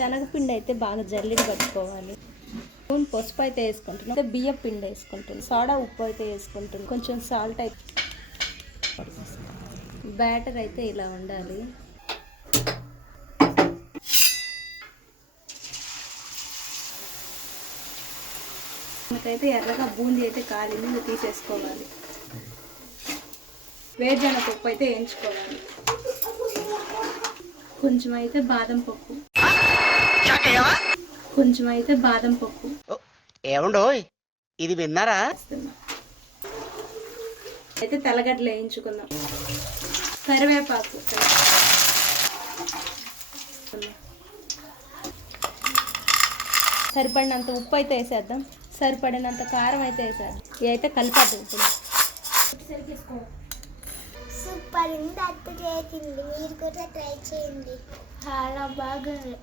శనగపిండి అయితే బాగా జల్లిడి పట్టుకోవాలి. స్పూన్ పసుపు అయితే వేసుకుంటున్నాం, బియ్యం పిండి వేసుకుంటుంది, సోడా ఉప్పు అయితే వేసుకుంటుంది, కొంచెం సాల్ట్ అయితే. బ్యాటర్ అయితే ఇలా ఉండాలి. మనకైతే ఎర్రగా బూందీ అయితే కాలింది, తీసేసుకోవాలి. వేరుశనగ పప్పు అయితే వేయించుకోవాలి. కొంచెం అయితే బాదం పప్పు, కొంచెం అయితే బాదం పప్పు. ఏమండో ఇది విన్నారా? అయితే తెల్లగడ్డలు వేయించుకుందాం. కరివేపాకు, సరిపడినంత ఉప్పు అయితే వేసేద్దాం, సరిపడినంత కారం అయితే వేసేద్దాం. ఇవి అయితే కలిపేద్దాం. ఇప్పుడు సూపర్ ఉంది, అత్త చేసింది, మీరు కూడా ట్రై చేయండి, చాలా బాగుంది.